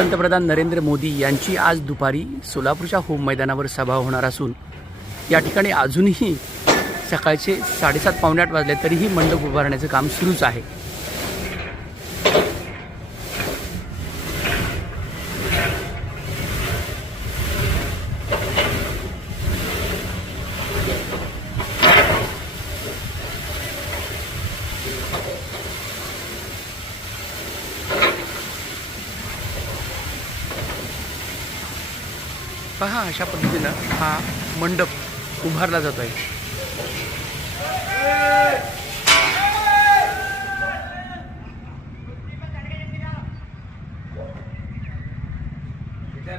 पंतप्रधान नरेंद्र मोदी यांची आज दुपारी सोलापूरच्या होम मैदानावर सभा होणार असून या ठिकाणी अजूनही सकाळचे 7:30 पावणे 8 वाजले तरीही मंडप उभारण्याचं काम सुरूच आहे। पहा अशा पद्धतीनं हा मंडप उभारला जातो आहे। किती